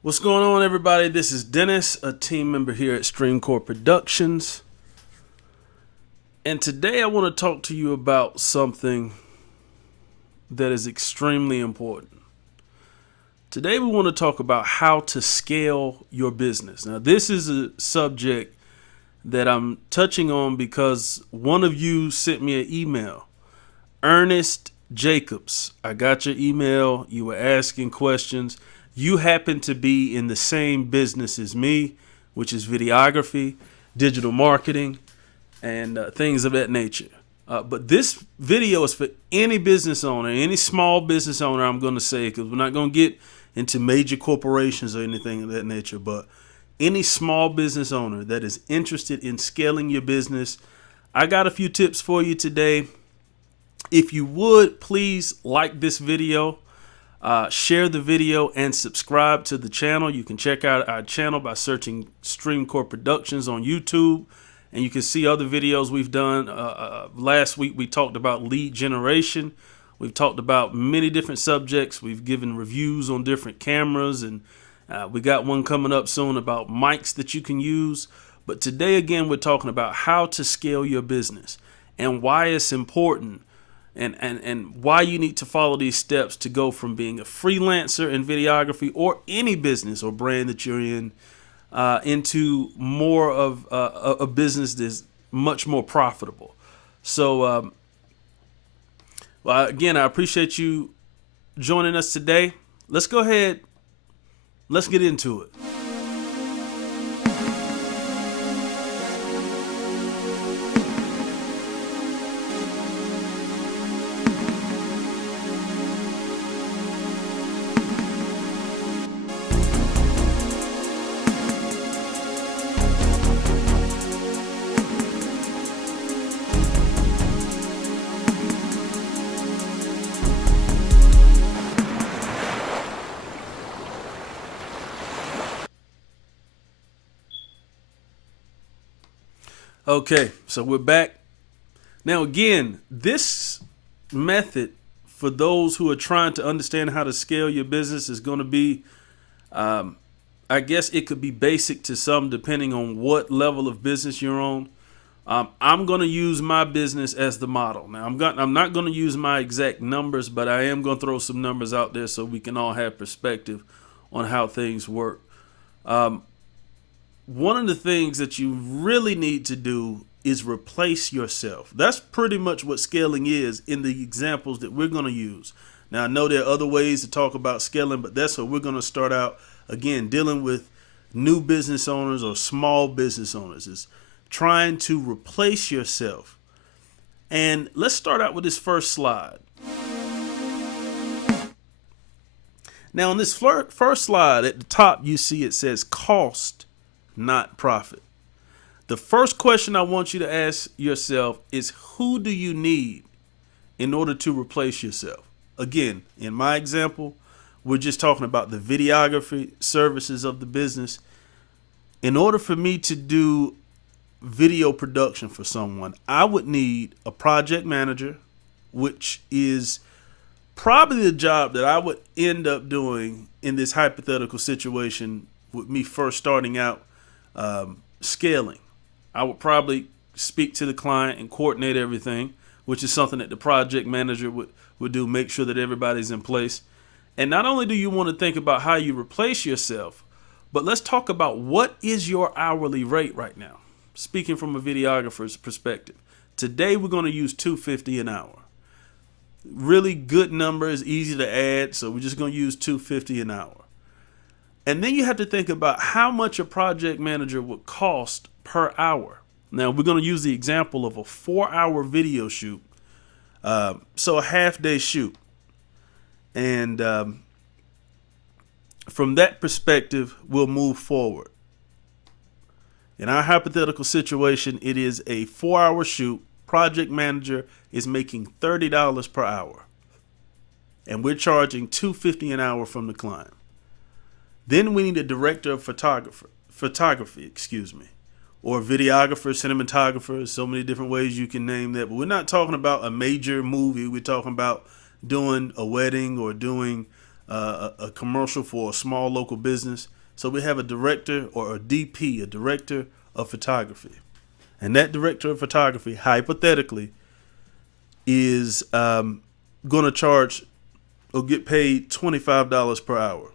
What's going on, everybody? This is Dennis, a team member here at Streamcore Productions. And today I want to talk to you about something that is extremely important. Today we want to talk about how to scale your business. Now, this is a subject that I'm touching on because one of you sent me an email. Ernest Jacobs, I got your email. You were asking questions. You happen to be in the same business as me, which is videography, digital marketing, and things of that nature. But this video is for any business owner, any small business owner, I'm going to say, because we're not going to get into major corporations or anything of that nature, but any small business owner that is interested in scaling your business. I got a few tips for you today. If you would, please like this video, share the video, and subscribe to the channel. You can check out our channel by searching Streamcore Productions on YouTube, and you can see other videos we've done. Last week we talked about lead generation. We've talked about many different subjects. We've given reviews on different cameras, and we got one coming up soon about mics that you can use. But today, again, we're talking about how to scale your business and why it's important. And why you need to follow these steps to go from being a freelancer in videography or any business or brand that you're in into more of a business that's much more profitable. So, again, I appreciate you joining us today. Let's go ahead. Let's get into it. Okay, so we're back. Now, again, this method for those who are trying to understand how to scale your business is going to be, I guess it could be basic to some depending on what level of business you're on. I'm going to use my business as the model. Now, I'm not going to use my exact numbers, but I am going to throw some numbers out there so we can all have perspective on how things work. One of the things that you really need to do is replace yourself. That's pretty much what scaling is in the examples that we're going to use. Now, I know there are other ways to talk about scaling, but that's what we're going to start out, again, dealing with new business owners or small business owners, is trying to replace yourself. And let's start out with this first slide. Now, on this first slide at the top, you see it says cost, not profit. The first question I want you to ask yourself is, who do you need in order to replace yourself? Again, in my example, we're just talking about the videography services of the business. In order for me to do video production for someone, I would need a project manager, which is probably the job that I would end up doing in this hypothetical situation with me first starting out scaling. I would probably speak to the client and coordinate everything, which is something that the project manager would do, make sure that everybody's in place. And not only do you want to think about how you replace yourself, but let's talk about what is your hourly rate right now. Speaking from a videographer's perspective, today we're going to use $250 an hour. Really good number, is easy to add, so we're just going to use $250 an hour. And then you have to think about how much a project manager would cost per hour. Now, we're going to use the example of a 4-hour video shoot. So a half-day shoot. And from that perspective, we'll move forward. In our hypothetical situation, it is a 4-hour shoot. Project manager is making $30 per hour. And we're charging $250 an hour from the client. Then we need a director of photography, or videographer, cinematographer. So many different ways you can name that. But we're not talking about a major movie. We're talking about doing a wedding or doing a commercial for a small local business. So we have a director or a DP, a director of photography. And that director of photography, hypothetically, is going to charge or get paid $25 per hour.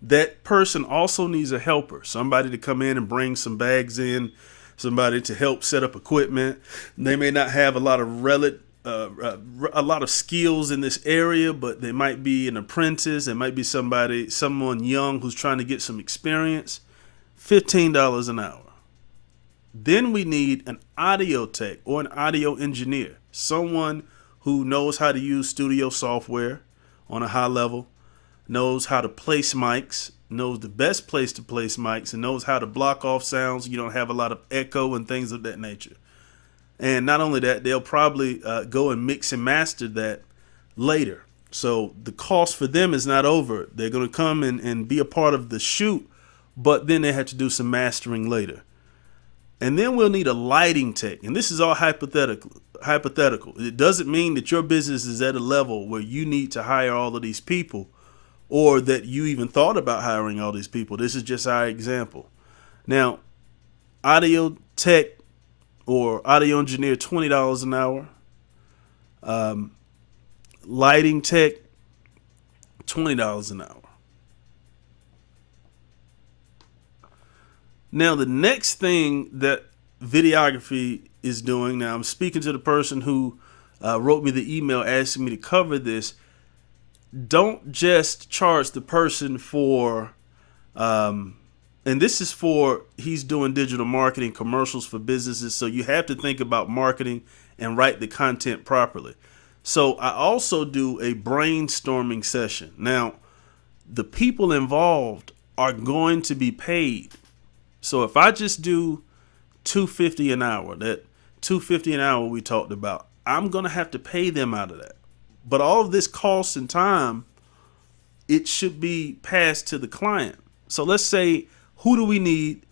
That person also needs a helper, somebody to come in and bring some bags in, somebody to help set up equipment. They may not have a lot of skills in this area, but they might be an apprentice. It might be someone young who's trying to get some experience. $15 an hour. Then we need an audio tech or an audio engineer, someone who knows how to use studio software on a high level, knows how to place mics, knows the best place to place mics, and knows how to block off sounds so you don't have a lot of echo and things of that nature. And not only that, they'll probably go and mix and master that later. So the cost for them is not over. They're going to come and be a part of the shoot, but then they have to do some mastering later. And then we'll need a lighting tech. And this is all hypothetical. It doesn't mean that your business is at a level where you need to hire all of these people or that you even thought about hiring all these people. This is just our example. Now, audio tech or audio engineer, $20 an hour. Lighting tech, $20 an hour. Now, the next thing that videography is doing, now I'm speaking to the person who wrote me the email asking me to cover this. Don't just charge the person for, and this is for, he's doing digital marketing commercials for businesses. So you have to think about marketing and write the content properly. So I also do a brainstorming session. Now, the people involved are going to be paid. So if I just do $250 an hour, that $250 an hour we talked about, I'm going to have to pay them out of that. But all of this cost and time, it should be passed to the client. So let's say, who do we need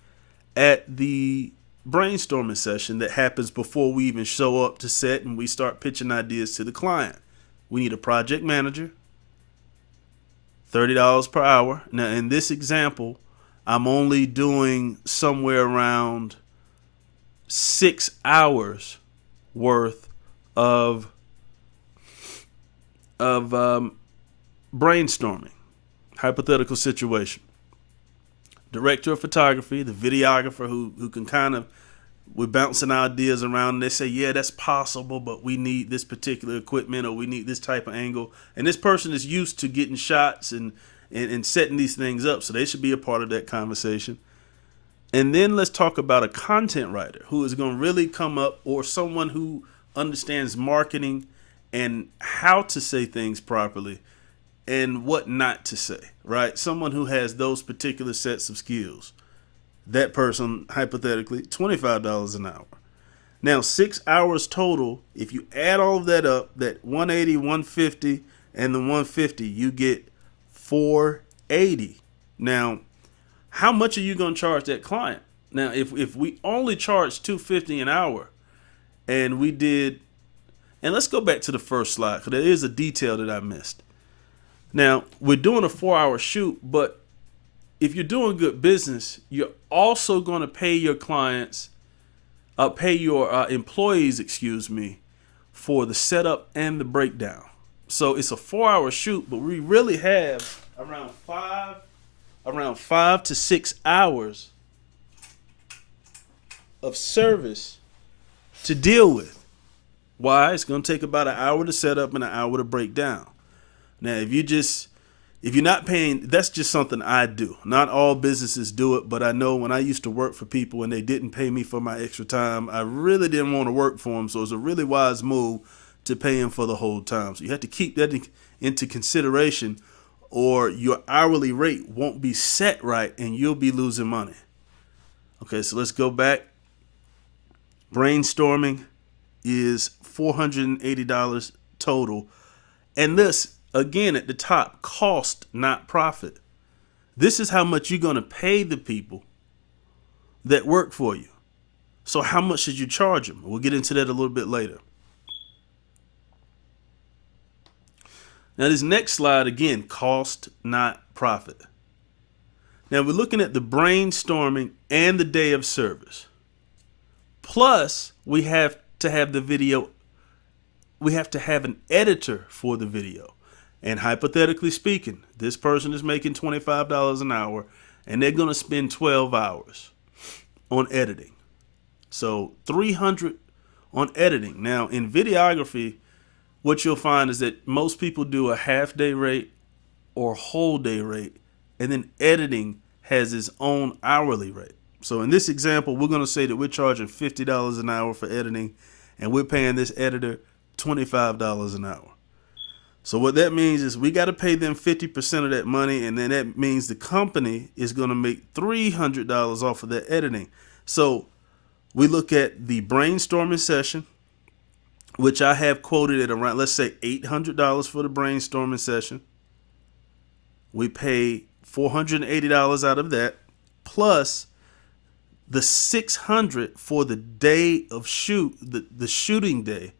at the brainstorming session that happens before we even show up to set and we start pitching ideas to the client? We need a project manager, $30 per hour. Now, in this example, I'm only doing somewhere around 6 hours worth of brainstorming, hypothetical situation. Director of photography, the videographer who can kind of, we're bouncing ideas around and they say, yeah, that's possible, but we need this particular equipment or we need this type of angle. And this person is used to getting shots and setting these things up, so they should be a part of that conversation. And then let's talk about a content writer who is going to really come up, or someone who understands marketing and how to say things properly and what not to say, right? Someone who has those particular sets of skills. That person, hypothetically, $25 an hour. Now, 6 hours total, if you add all of that up, that 180, 150, and the 150, you get $480. Now, how much are you going to charge that client? Now, if we only charge $250 an hour, and we did, and let's go back to the first slide, because there is a detail that I missed. Now, we're doing a 4-hour shoot, but if you're doing good business, you're also going to pay your clients, pay your employees, for the setup and the breakdown. So it's a 4-hour shoot, but we really have around 5 to 6 hours of service to deal with. Why? It's going to take about an hour to set up and an hour to break down. Now, if you're not paying, that's just something I do. Not all businesses do it, but I know when I used to work for people and they didn't pay me for my extra time, I really didn't want to work for them. So it's a really wise move to pay them for the whole time. So you have to keep that into consideration, or your hourly rate won't be set right and you'll be losing money. Okay, so let's go back. Brainstorming is $480 total. And this, again, at the top, cost, not profit. This is how much you're going to pay the people that work for you. So how much should you charge them? We'll get into that a little bit later. Now this next slide, again, cost, not profit. Now we're looking at the brainstorming and the day of service. Plus, we have to have the video, we have to have an editor for the video. And hypothetically speaking, this person is making $25 an hour and they're going to spend 12 hours on editing. So $300 on editing. Now in videography, what you'll find is that most people do a half day rate or whole day rate, and then editing has its own hourly rate. So in this example, we're going to say that we're charging $50 an hour for editing, and we're paying this editor $25 an hour. So what that means is we got to pay them 50% of that money, and then that means the company is going to make $300 off of that editing. So we look at the brainstorming session, which I have quoted at around, let's say $800 for the brainstorming session. We pay $480 out of that, plus the $600 for the day of shoot, the shooting day,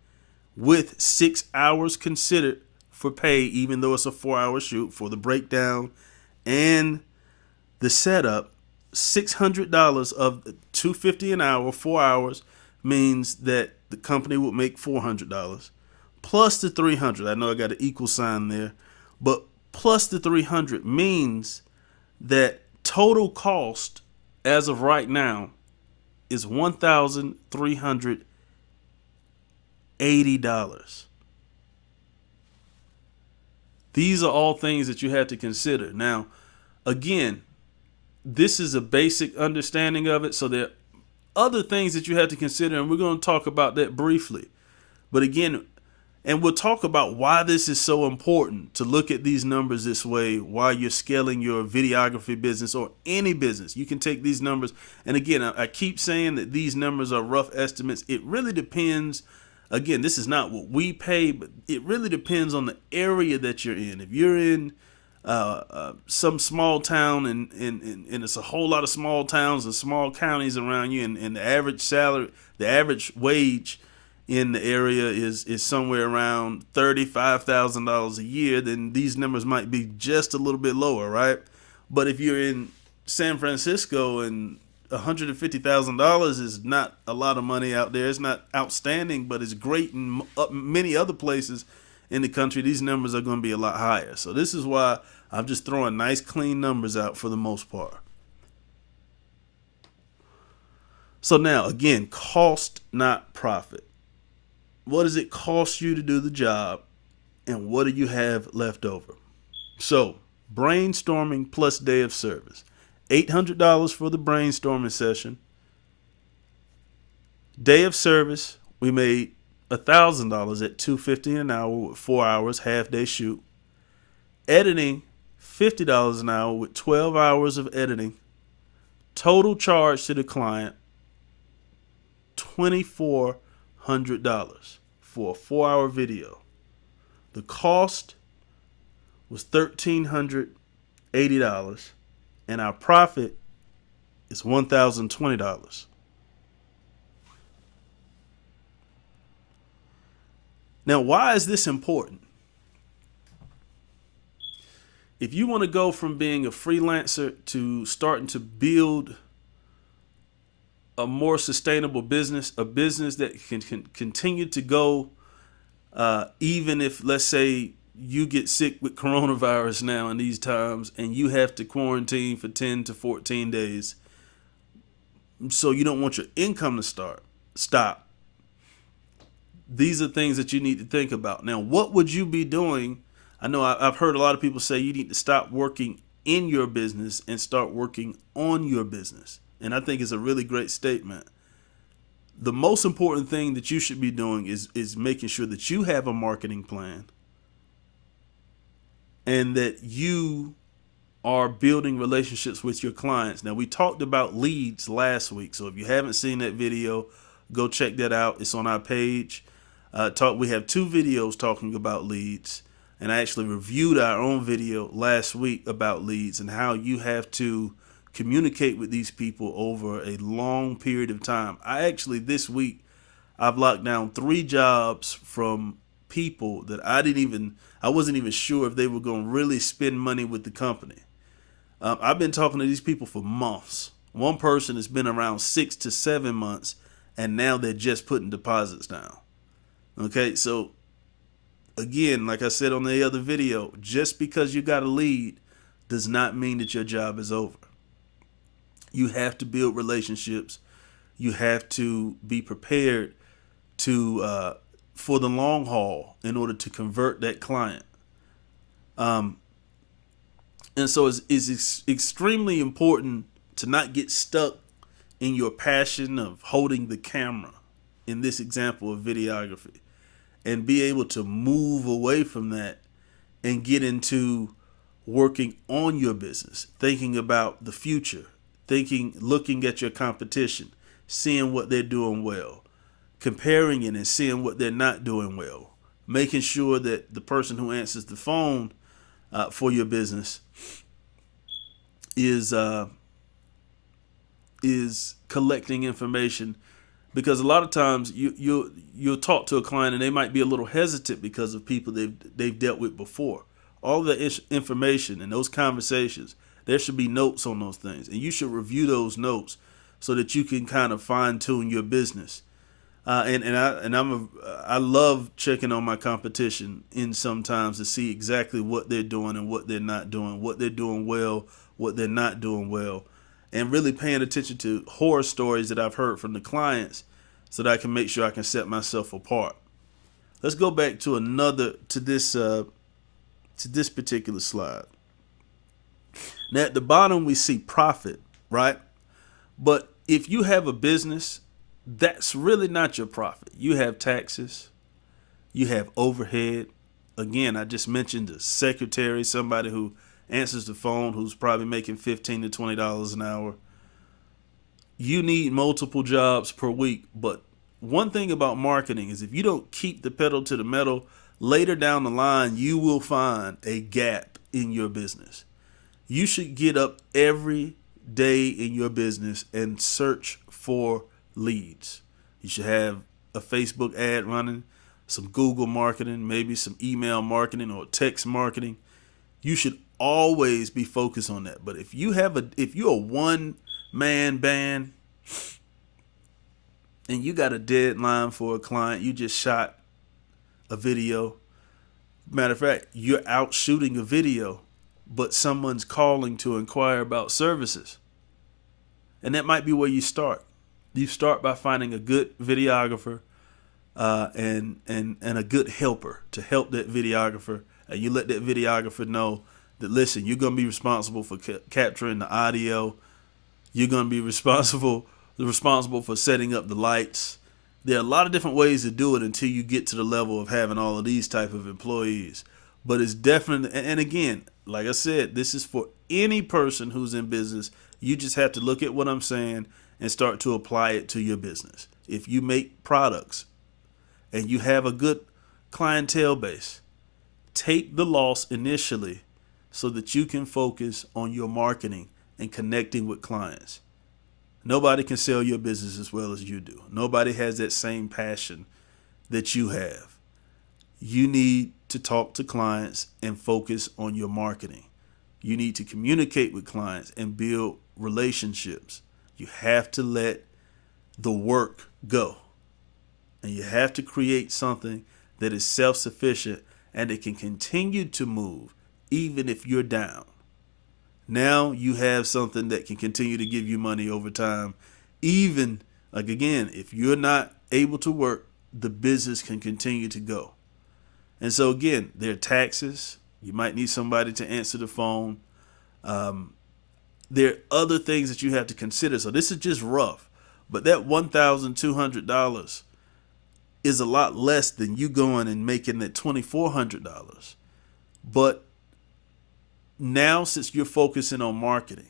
with 6 hours considered for pay, even though it's a 4-hour shoot, for the breakdown and the setup. $600 of $250 an hour, 4 hours, means that the company would make $400, plus the $300. I know I got an equal sign there, but plus the $300 means that total cost as of right now is $1,380. These are all things that you have to consider. Now, again, this is a basic understanding of it, so there are other things that you have to consider, and we're going to talk about that briefly. But again, and we'll talk about why this is so important to look at these numbers this way while you're scaling your videography business or any business. You can take these numbers, and again, I keep saying that these numbers are rough estimates. It really depends. Again, this is not what we pay, but it really depends on the area that you're in. If you're in some small town and it's a whole lot of small towns and small counties around you, and the average salary, the average wage in the area is somewhere around $35,000 a year, then these numbers might be just a little bit lower, right? But if you're in San Francisco and $150,000 is not a lot of money out there, it's not outstanding, but it's great in many other places in the country, these numbers are going to be a lot higher. So this is why I'm just throwing nice, clean numbers out for the most part. So now, again, cost, not profit. What does it cost you to do the job, and what do you have left over? So, brainstorming plus day of service. $800 for the brainstorming session. Day of service, we made $1,000 at $250 an hour with 4 hours, half day shoot. Editing, $50 an hour with 12 hours of editing. Total charge to the client, $2,400 for a 4-hour video. The cost was $1,380, and our profit is $1,020. Now, why is this important? If you want to go from being a freelancer to starting to build a more sustainable business, a business that can continue to go, even if, let's say, you get sick with coronavirus now in these times and you have to quarantine for 10 to 14 days, so you don't want your income to stop. These are things that you need to think about. Now, what would you be doing? I know I've heard a lot of people say you need to stop working in your business and start working on your business. And I think it's a really great statement. The most important thing that you should be doing is making sure that you have a marketing plan and that you are building relationships with your clients. Now, we talked about leads last week, so if you haven't seen that video, go check that out. It's on our page. We have 2 videos talking about leads, and I actually reviewed our own video last week about leads and how you have to communicate with these people over a long period of time. This week, I've locked down 3 jobs from people that I wasn't even sure if they were going to really spend money with the company. I've been talking to these people for months. One person has been around 6 to 7 months, and now they're just putting deposits down. Okay, so again, like I said on the other video, just because you got a lead does not mean that your job is over. You have to build relationships. You have to be prepared to for the long haul in order to convert that client. And so it's extremely important to not get stuck in your passion of holding the camera, in this example of videography, and be able to move away from that and get into working on your business, thinking about the future, looking at your competition, seeing what they're doing well, comparing it and seeing what they're not doing well, making sure that the person who answers the phone for your business is collecting information, because a lot of times you'll talk to a client and they might be a little hesitant because of people they've dealt with before. All the information and those conversations, there should be notes on those things, and you should review those notes so that you can kind of fine tune your business. I love checking on my competition in sometimes to see exactly what they're doing and what they're not doing, what they're doing well, what they're not doing well, and really paying attention to horror stories that I've heard from the clients so that I can make sure I can set myself apart. Let's go back to this particular slide. Now at the bottom we see profit, right? But if you have a business, that's really not your profit. You have taxes, you have overhead. Again, I just mentioned the secretary, somebody who answers the phone who's probably making $15 to $20 an hour. You need multiple jobs per week. But one thing about marketing is if you don't keep the pedal to the metal, later down the line, you will find a gap in your business. You should get up every day in your business and search for leads. You should have a Facebook ad running, some Google marketing, maybe some email marketing or text marketing. You should always be focused on that. But if you're a one-man band and you got a deadline for a client, you just shot a video. Matter of fact, you're out shooting a video, but someone's calling to inquire about services. And that might be where you start. You start by finding a good videographer and a good helper to help that videographer. And you let that videographer know that, listen, you're going to be responsible for capturing the audio. You're going to be responsible for setting up the lights. There are a lot of different ways to do it until you get to the level of having all of these type of employees. But it's definitely, and again, like I said, this is for any person who's in business. You just have to look at what I'm saying and start to apply it to your business. If you make products and you have a good clientele base, take the loss initially so that you can focus on your marketing and connecting with clients. Nobody can sell your business as well as you do. Nobody has that same passion that you have. You need to talk to clients and focus on your marketing. You need to communicate with clients and build relationships. You have to let the work go. And you have to create something that is self-sufficient and it can continue to move even if you're down. Now you have something that can continue to give you money over time. Even, like again, if you're not able to work, the business can continue to go. And so again, there are taxes. You might need somebody to answer the phone. There are other things that you have to consider. So this is just rough. But that $1,200 is a lot less than you going and making that $2,400. But now, since you're focusing on marketing,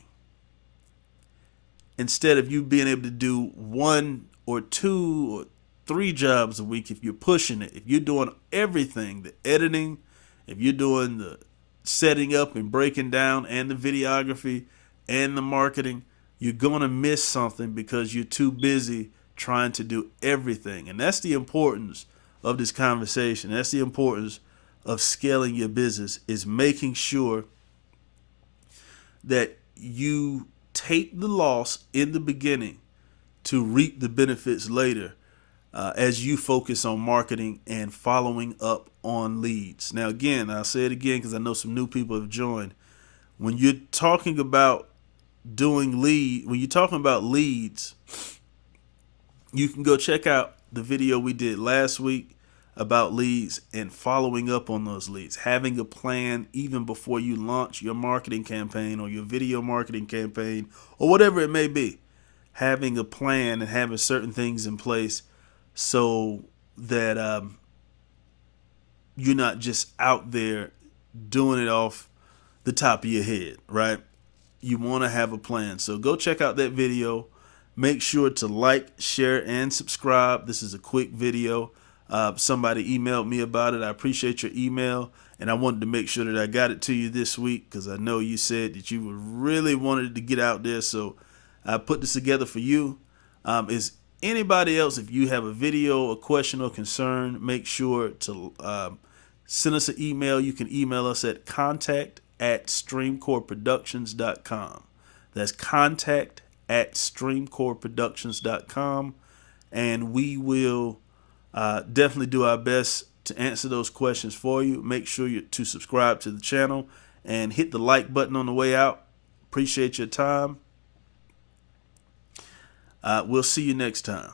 instead of you being able to do 1 or 2 or 3 jobs a week, if you're pushing it, if you're doing everything, the editing, if you're doing the setting up and breaking down and the videography and the marketing, you're going to miss something because you're too busy trying to do everything. And that's the importance of this conversation. That's the importance of scaling your business, is making sure that you take the loss in the beginning to reap the benefits later, as you focus on marketing and following up on leads. Now, again, I'll say it again because I know some new people have joined. When you're talking about when you're talking about leads, you can go check out the video we did last week about leads and following up on those leads. Having a plan even before you launch your marketing campaign or your video marketing campaign or whatever it may be. Having a plan and having certain things in place so that you're not just out there doing it off the top of your head, right? You want to have a plan. So go check out that video. Make sure to like, share, and subscribe. This is a quick video. Somebody emailed me about it. I appreciate your email, and I wanted to make sure that I got it to you this week because I know you said that you really wanted to get out there. So I put this together for you. Is anybody else, if you have a video, a question, or concern, make sure to send us an email. You can email us at contact@streamcoreproductions.com. That's contact@streamcoreproductions.com, and we will definitely do our best to answer those questions for you. Make sure to subscribe to the channel and hit the like button on the way out. Appreciate your time. We'll see you next time.